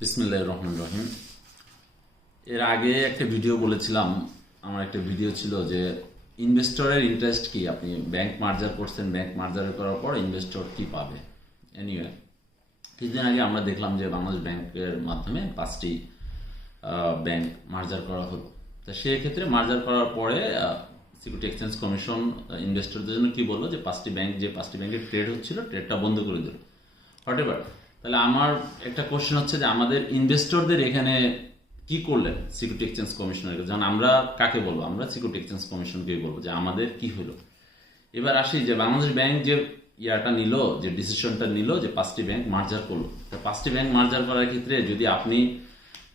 বিসমিল্লাহির রহমানির রহিম। এর আগে একটা ভিডিও বলেছিলাম, আমার একটা ভিডিও ছিল যে ইনভেস্টরের ইন্টারেস্ট কি। আপনি ব্যাংক মার্জার করছেন, ব্যাংক মার্জার করার পর ইনভেস্টর কি পাবে। এনিওয়ে, কিছুদিন আগে আমরা দেখলাম যে বাংলাদেশ ব্যাংকের মাধ্যমে 5টি ব্যাংক মার্জার করা হলো। তা সেক্ষেত্রে মার্জার করার পরে সিকিউরিটি এক্সচেঞ্জ কমিশন ইনভেস্টরদের জন্য কি বললো যে 5টি ব্যাংকের ট্রেড হচ্ছিল, ট্রেডটা বন্ধ করে দিল। হোয়াটএভার। তাহলে আমার একটা কোশ্চেন হচ্ছে যে আমাদের ইনভেস্টরদের এখানে কি করলেন সিকিউরিটি এক্সচেঞ্জ কমিশনের, যেমন আমরা কাকে বলবো, আমরা সিকিউরিটি এক্সচেঞ্জ কমিশনকেই বলবো যে আমাদের কি হলো। এবার আসি যে বাংলাদেশ ব্যাংক যে ইয়াটা নিল, যে ডিসিশনটা নিল যে 5টি ব্যাংক মার্জার করলো। তা 5টি ব্যাংক মার্জার করার ক্ষেত্রে যদি আপনি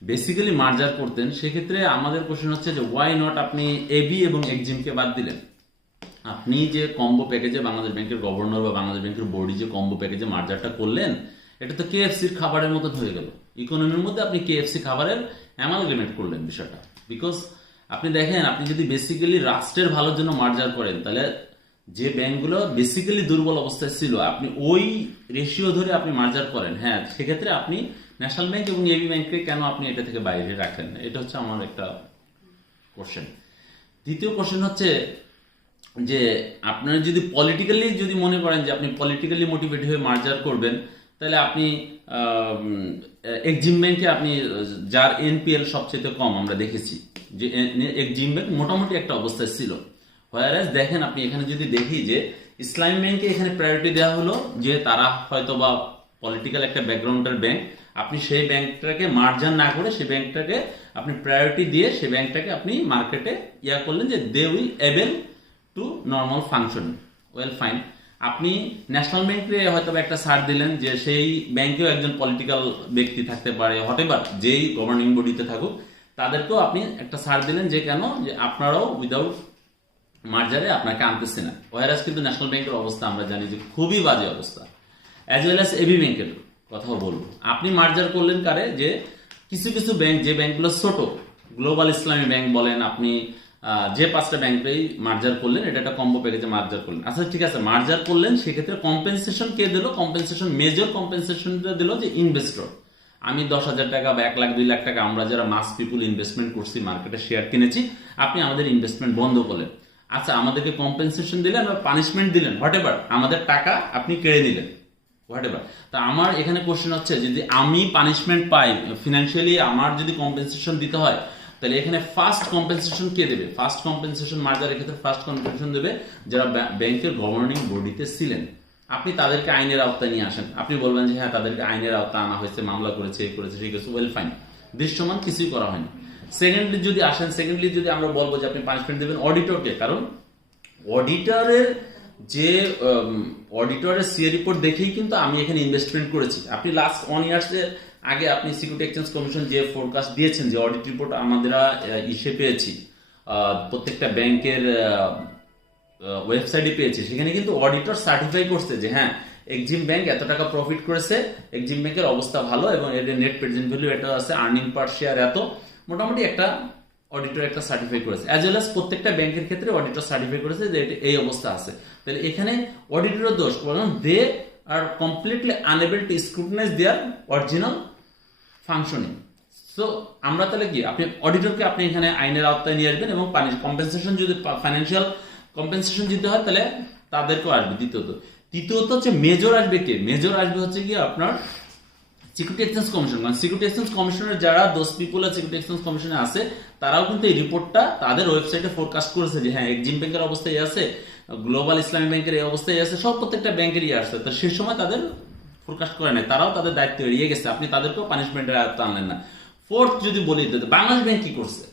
বেসিক্যালি মার্জার করতেন, সেক্ষেত্রে আমাদের কোশ্চেন হচ্ছে যে ওয়াই নট আপনি এবি এবং এক্সিমকে বাদ দিলেন। আপনি যে কম্বো প্যাকেজে বাংলাদেশ ব্যাংকের গভর্নর বা বাংলাদেশ ব্যাংকের বোর্ডে যে কম্বো প্যাকেজে মার্জারটা করলেন, এটা তো কেএফসির খাবারের মতো হয়ে গেল। ইকোনমির মধ্যে আপনি কেএফসি খাবারের অ্যামালগেমেট করলেন বিষয়টা। বিকজ আপনি দেখেন, আপনি যদি বেসিক্যালি রাষ্ট্রের ভালোর জন্য মার্জার করেন, তাহলে যে ব্যাংকগুলো বেসিক্যালি দুর্বল অবস্থায় ছিল, আপনি ওই রেশিও ধরে আপনি মার্জার করেন, হ্যাঁ, সেক্ষেত্রে আপনি ন্যাশনাল ব্যাংক এবং এবি ব্যাংককে কেন আপনি এটা থেকে বাইরে রাখেন? এটা হচ্ছে আমার একটা কোশ্চেন। দ্বিতীয় কোশ্চেন হচ্ছে যে আপনারা যদি পলিটিক্যালি যদি মনে করেন যে আপনি পলিটিক্যালি মোটিভেট হয়ে মার্জার করবেন, তাহলে আপনি এক্সিম ব্যাংকে আপনি যার এনপিএল সবচেয়ে কম আমরা দেখেছি, যে এক্সিম ব্যাংক মোটামুটি একটা অবস্থায় ছিল। হোয়ারাজ দেখেন, আপনি এখানে যদি দেখি যে ইসলামী ব্যাংকে এখানে প্রায়োরিটি দেওয়া হলো, যে তারা হয়তো বা পলিটিক্যাল একটা ব্যাকগ্রাউন্ডের ব্যাংক, আপনি সেই ব্যাংকটাকে মার্জার না করে সেই ব্যাংকটাকে আপনি প্রায়োরিটি দিয়ে সেই ব্যাংকটাকে আপনি মার্কেটে ইয়া করলেন যে they will able to normal function. Well fine, আপনি ন্যাশনাল ব্যাংকে হয়তো একটা ছাড় দিলেন যে সেই ব্যাংকেও একজন পলিটিক্যাল ব্যক্তি থাকতে পারে, হটেবার যেই গভর্নিং বডিতে থাকুক, তাদেরকেও আপনি একটা ছাড় দিলেন যে কেন, যে আপনারাও উইদাউট মার্জারে আপনাকে আনতেছে না। ওয়ারাজ কিন্তু ন্যাশনাল ব্যাংকের অবস্থা আমরা জানি যে খুবই বাজে অবস্থা। অ্যাজ ওয়েল অ্যাজ এবি ব্যাংকের কথাও বলবো। আপনি মার্জার করলেন কারে, যে কিছু কিছু ব্যাংক, যে ব্যাংকগুলো ছোট, গ্লোবাল ইসলামী ব্যাংক বলেন, আপনি যে 5টা ব্যাংকেই মার্জার করলেন, এটা একটা কম্বো প্যাকেজে মার্জার করলেন। আচ্ছা ঠিক আছে, মার্জার করলেন, সেক্ষেত্রে কম্পেনসেশন কে দিল? কম্পেনসেশন, মেজর কম্পেনসেশনটা দিল যে ইনভেস্টর। আমি 10,000 টাকা বা 1 লাখ 2 লাখ টাকা আমরা যারা মাস পিপুল ইনভেস্টমেন্ট করছি, মার্কেটে শেয়ার কিনেছি, আপনি আমাদের ইনভেস্টমেন্ট বন্ধ করলেন। আচ্ছা, আমাদেরকে কম্পেনসেশন দিলেন বা পানিশমেন্ট দিলেন, হোয়াটএভার, আমাদের টাকা আপনি কেড়ে নিলেন, হোয়াটএভার। তা আমার এখানে কোশ্চেন হচ্ছে, যদি আমি পানিশমেন্ট পাই ফিনান্সিয়ালি, আমার যদি কম্পেনসেশন দিতে হয়, তাহলে এখানে ফার্স্ট কম্পেনসেশন কে দেবে? ফার্স্ট কম্পেনসেশন মার্জারের ক্ষেত্রে ফার্স্ট কম্পেনসেশন দেবে যারা ব্যাংকের গভর্নিং বডিতে ছিলেন। আপনি তাদেরকে আইনের আওতায় নিয়ে আসেন। আপনি বলবেন যে হ্যাঁ, তাদেরকে আইনের আওতায় আনা হয়েছে, মামলা করেছে, এই করেছে, ঠিক আছে, ওয়েল ফাইন, দৃশ্যমান কিছুই করা হয়নি। সেকেন্ডলি যদি আমরা বলবো যে আপনি পানিশমেন্ট দেবেন অডিটরকে, কারণ অডিটরের যে অডিটরের সিএ রিপোর্ট দেখেই কিন্তু আমি এখানে ইনভেস্টমেন্ট করেছি। আপনি লাস্ট 1 ইয়ার্সের আগে আপনি সিকিউরিটি এক্সচেঞ্জ কমিশন যে ফোরকাস্ট দিয়েছেন, যে অডিট রিপোর্ট আমাদের ইসে পেয়েছি, প্রত্যেকটা ব্যাংকের ওয়েবসাইটে পেয়েছি, সেখানে কিন্তু অডিটর সার্টিফাই করছে যে হ্যাঁ, এক্সিম ব্যাংক এত টাকা প্রফিট করেছে, এক্সিম ব্যাংকের অবস্থা ভালো এবং এর নেট প্রেজেন্ট ভ্যালু এটা আছে, আর্নিং পার শেয়ার এত, মোটামুটি একটা অডিটর একটা সার্টিফাই করেছে। অ্যাজ ওয়েল অ্যাজ প্রত্যেকটা ব্যাংকের ক্ষেত্রে অডিটর সার্টিফাই করেছে যে এই অবস্থা আছে। তাহলে এখানে অডিটরের দোষ, কারণ they are completely unable to scrutinize their original functioning. So আমরা তাহলে কি, আপনি অডিটরকে আপনি এখানে আইনের আওতায় নিয়ে আসবেন এবং কম্পেনসেশন, যদি ফাইন্যান্সিয়াল কম্পেনসেশন দিতে হয় তাহলে তাদেরকেও আসবে। তৃতীয়ত হচ্ছে মেজর আসবে কে? মেজর আসবে হচ্ছে কি আপনার সিকিউরিটি এক্সচেঞ্জ কমিশন। মানে সিকিউরিটি এক্সচেঞ্জ কমিশনের যারা those people are security exchange কমিশনে আছে, তারাও কিন্তু এই রিপোর্টটা তাদের ওয়েবসাইটে ফোরকাস্ট করেছে যে হ্যাঁ, এক্সিম ব্যাংকের অবস্থায় আছে, গ্লোবাল ইসলামী ব্যাংকের এই অবস্থায় আছে, সব প্রত্যেকটা ব্যাংকের আছে। তো সেই সময় তাদের ফোরকাস্ট করে নাই, তারাও তাদের দায়িত্ব এড়িয়ে গেছে, আপনি তাদেরকেও পানিশমেন্টের আয়ত্ত আনলেন না। ফোর্থ যদি বলি, বাংলাদেশ ব্যাংক কি করছে?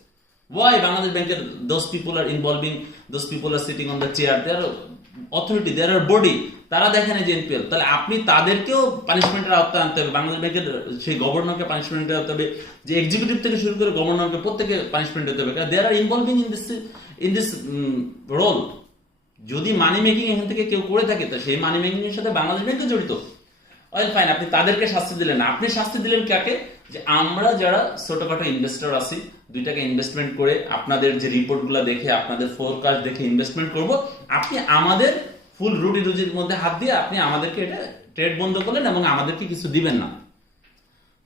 Why Bangladesh Banker, those people are involving, those people are sitting on the chair, they are authority, they are body, তারা দেখেন যে এনপিএল, তাহলে আপনি তাদেরকেও পানিশমেন্টের আওতায় আনতে হবে। বাংলাদেশ ব্যাংকের সেই গভর্নরকে পানিশমেন্টের আওতায় হবে, যে এক্সিকিউটিভ থেকে শুরু করে গভর্নরকে প্রত্যেকে পানিশমেন্ট দিতে হবে, কারণ they R involving in this role. যদি মানি মেকিং এখান থেকে কেউ করে থাকে, তো সেই মানি মেকিং এর সাথে বাংলাদেশ ব্যাংকও জড়িত। ওয়েল ফাইন, আপনি তাদেরকে শাস্তি দিলেন না, আপনি শাস্তি দিলেন কাকে? যে আমরা যারা ছোটখাটো ইনভেস্টর আছি, 2 টাকা ইনভেস্টমেন্ট করে আপনাদের যে রিপোর্টগুলো দেখে, আপনাদের ফোরকাস্ট দেখে ইনভেস্টমেন্ট করব, আপনি আমাদের ফুল রুটি রুজির মধ্যে হাত দিয়ে আপনি আমাদেরকে এটা ট্রেড বন্ধ করলেন এবং আমাদেরকে কিছু দিবেন না।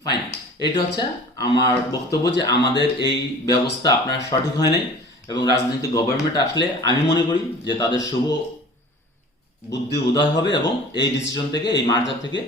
ফাইন, এটা হচ্ছে আমার বক্তব্য যে আমাদের এই ব্যবস্থা আপনার সঠিক হয় নাই, এবং রাজনৈতিক গভর্নমেন্ট আসলে আমি মনে করি যে তাদের শুভ বুদ্ধি উদয় হবে এবং এই ডিসিশন থেকে, এই মার্জার থেকে